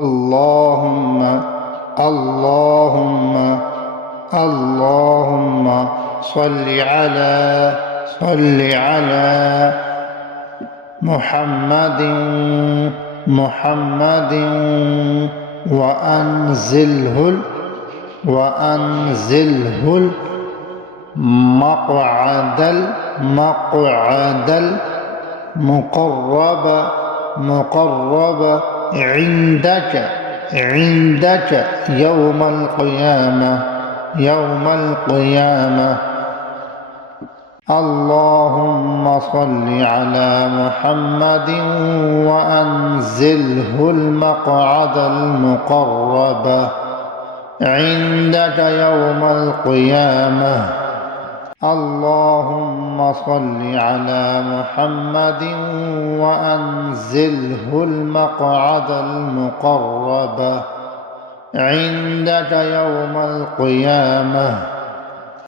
اللهم اللهم اللهم صل على محمد محمد وأنزله المقعد المقرب عندك يوم القيامة. اللهم صل على محمد وأنزله المقعد المقرب عندك يوم القيامة. اللهم صل على محمد وأنزله المقعد المقرب عندك يوم القيامة.